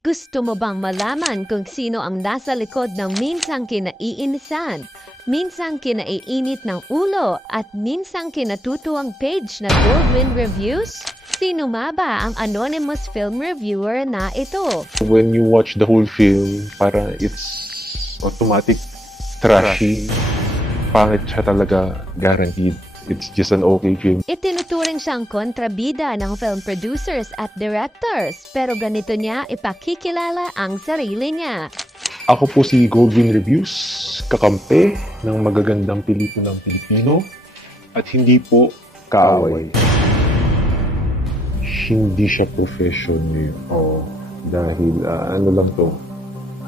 Gusto mo bang malaman kung sino ang nasa likod ng minsang kinaiinisan, minsang kinaiinit ng ulo, at minsang kinatutuwang page na Goldwyn Reviews? Sino nga ba ang anonymous film reviewer na ito? When you watch the whole film, parang it's automatic trashy. Pangit siya talaga, guaranteed. It's just an okay film. Itinuturing siyang kontrabida ng film producers at directors, pero ganito niya ipakikilala ang sarili niya. Ako po si Goldwyn Reviews, kakampi ng magagandang pelikulang Pilipino at hindi po kaaway. Hindi siya profession ngayon. Dahil ano lang to,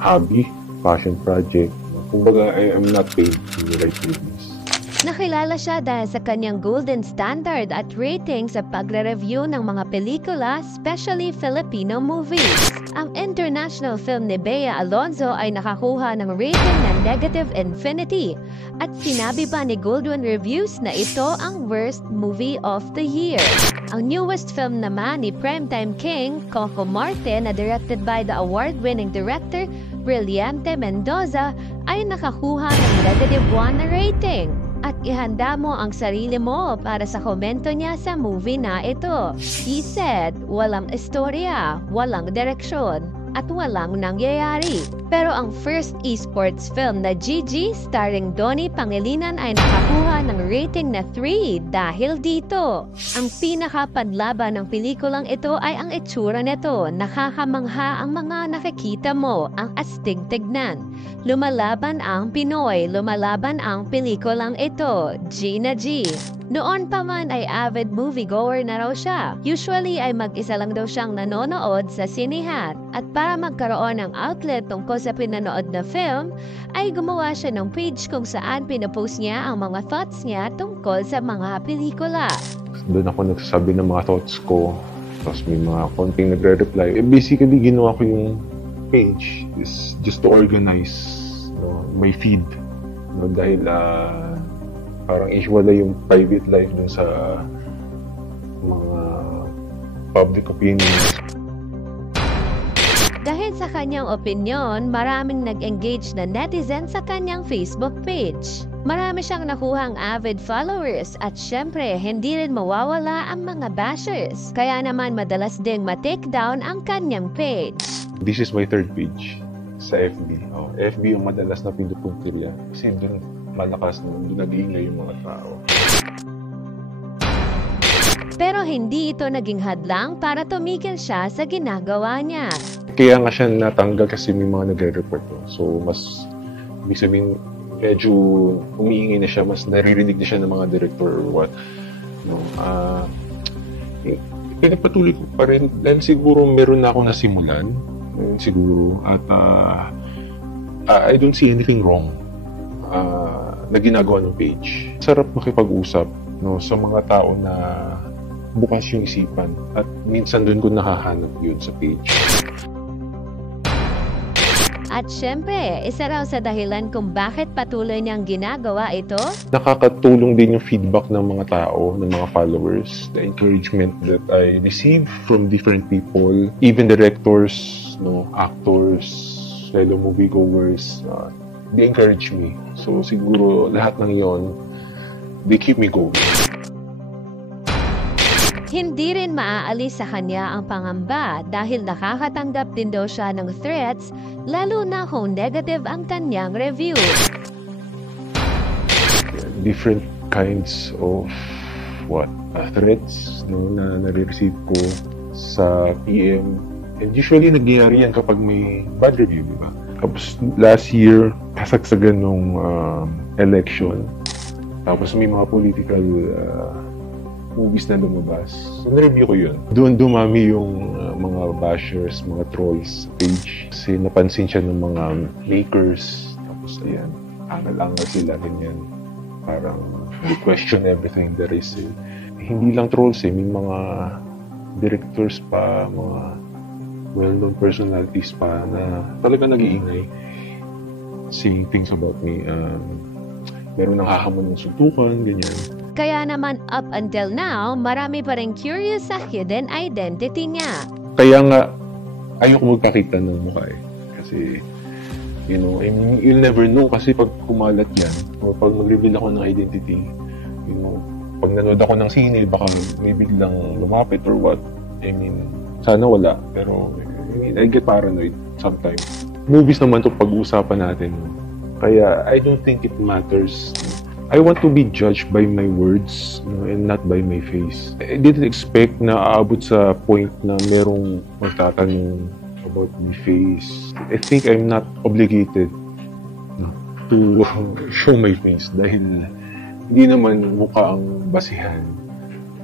hobby, passion project. Kumbaga, I am not paid to write reviews. Nakilala siya dahil sa kanyang golden standard at rating sa pagre-review ng mga pelikula, especially Filipino movies. Ang international film ni Bea Alonzo ay nakakuha ng rating na negative infinity. At sinabi pa ni Goldwyn Reviews na ito ang worst movie of the year. Ang newest film naman ni Primetime King, Coco Marte, na directed by the award-winning director Brillante Mendoza, ay nakakuha ng -1 na rating. At ihanda mo ang sarili mo para sa komento niya sa movie na ito. He said, walang istorya, walang direksyon, at walang nangyayari. Pero ang first esports film na GG starring Donnie Pangilinan ay nakakuha ng rating na 3 dahil dito. Ang pinakapanlaban ng pelikulang ito ay ang itsura nito. Nakakamangha ang mga nakikita mo, ang astig tignan. Lumalaban ang Pinoy, lumalaban ang pelikulang ito, G na G. Noon pa man ay avid moviegoer na raw siya. Usually ay mag-isa lang daw siyang nanonood sa sinihan. At para magkaroon ng outlet tungkol sa pinanood na film, ay gumawa siya ng page kung saan pinapost niya ang mga thoughts niya tungkol sa mga pelikula. Doon ako nagsasabi ng mga thoughts ko. Tapos may mga konting nagre-reply. Basically, ginawa ko yung page is just to organize my feed. Dahil parang wala yung private life dun sa mga public opinions. Dahil sa kanyang opinyon, maraming nag-engage na netizen sa kanyang Facebook page. Marami siyang nakuhang avid followers at syempre hindi rin mawawala ang mga bashers. Kaya naman madalas ding ma-take down ang kanyang page. This is my third page sa FB. FB yung madalas na pinupuntirya. Kasi doon malakas doon nag-iingay yung mga tao. Pero hindi ito naging hadlang para tumigil siya sa ginagawa niya. Kaya nga siya natanggal kasi may mga nagre-report. So mas ibig sabihin medyo umiingay na siya, mas naririnig na siya ng mga director or what. Pinagpatuloy ko pa rin dahil siguro meron na ako nasimulan. Siguro at I don't see anything wrong na ginagawa ng page. Sarap makipag-usap sa mga tao na bukas yung isipan at minsan doon ko nakahanap yun sa page. At syempre, isa raw sa dahilan kung bakit patuloy niyang ginagawa ito. Nakakatulong din yung feedback ng mga tao, ng mga followers, the encouragement that I receive from different people, even directors, actors, fellow moviegoers, they encourage me. So siguro lahat ng yon, they keep me going. Hindi rin maaalis sa kanya ang pangamba dahil nakakatanggap din daw siya ng threats, lalo na kung negative ang kanyang review. Different kinds of threats na nare-receive ko sa PM. And usually nagyayari yan kapag may bad review, di ba? Tapos last year, kasagsagan nung election. Tapos may mga political movies na lumabas. So, na-review ko yun. Doon dumami yung mga bashers, mga trolls sa page. Kasi napansin siya ng mga makers. Tapos, ayan, angal-angal sila, ganyan. Parang, they question everything there is. Hindi lang trolls may mga directors pa, mga well-known personalities pa na talaga nag-iingay. Saying things about me. Meron nang hahamon ng suntukan, ganyan. Kaya naman up until now, marami pa rin curious sa hidden identity niya. Kaya nga, ayoko magpakita ng mukha eh. Kasi, you know, I mean, you'll never know kasi pag kumalat yan, o pag mag-reveal ako ng identity, you know, pag nanood ako ng sine, baka may biglang lumapit or what. I mean, sana wala. Pero, I mean, I get paranoid sometimes. Movies naman to pag-uusapan natin. Kaya, I don't think it matters. I want to be judged by my words, you know, and not by my face. I didn't expect na aabot sa point na merong magtatanong about my face. I think I'm not obligated to show my face dahil hindi naman mukha ang basihan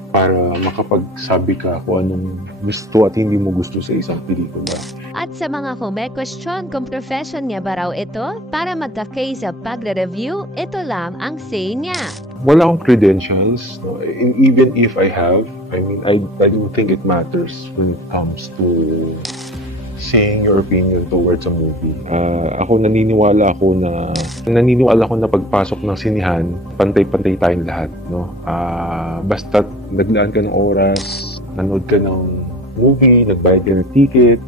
para makapagsabi ka kung anong gusto at hindi mo gusto sa isang pelikula. At sa mga kung may question kung profession niya ba raw ito, para magka-case sa pagre-review, ito lang ang say niya. Wala akong credentials. No? And even if I have, I mean, I don't think it matters when it comes to saying your opinion towards a movie. Naniniwala ako na pagpasok ng sinihan, pantay-pantay tayong lahat, no? Basta naglaan ka ng oras, nanood ka ng movie, nagbayad ka ng ticket,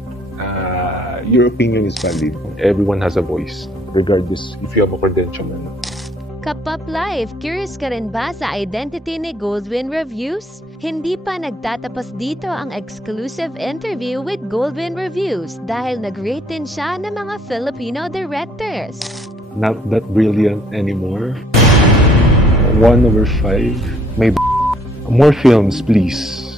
your opinion is valid. Everyone has a voice, regardless if you have a credential or not. Kapop Life, curious ka rin ba sa identity ni Goldwyn Reviews? Hindi pa nagtatapos dito ang exclusive interview with Goldwyn Reviews dahil nag-rate din siya ng mga Filipino directors. Not that brilliant anymore. 1/5. May more films, please.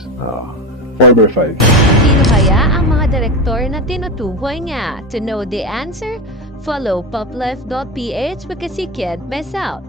4/5. Sino kaya ang mga direktor na tinutukoy niya? To know the answer, follow poplife.ph because you can't miss out.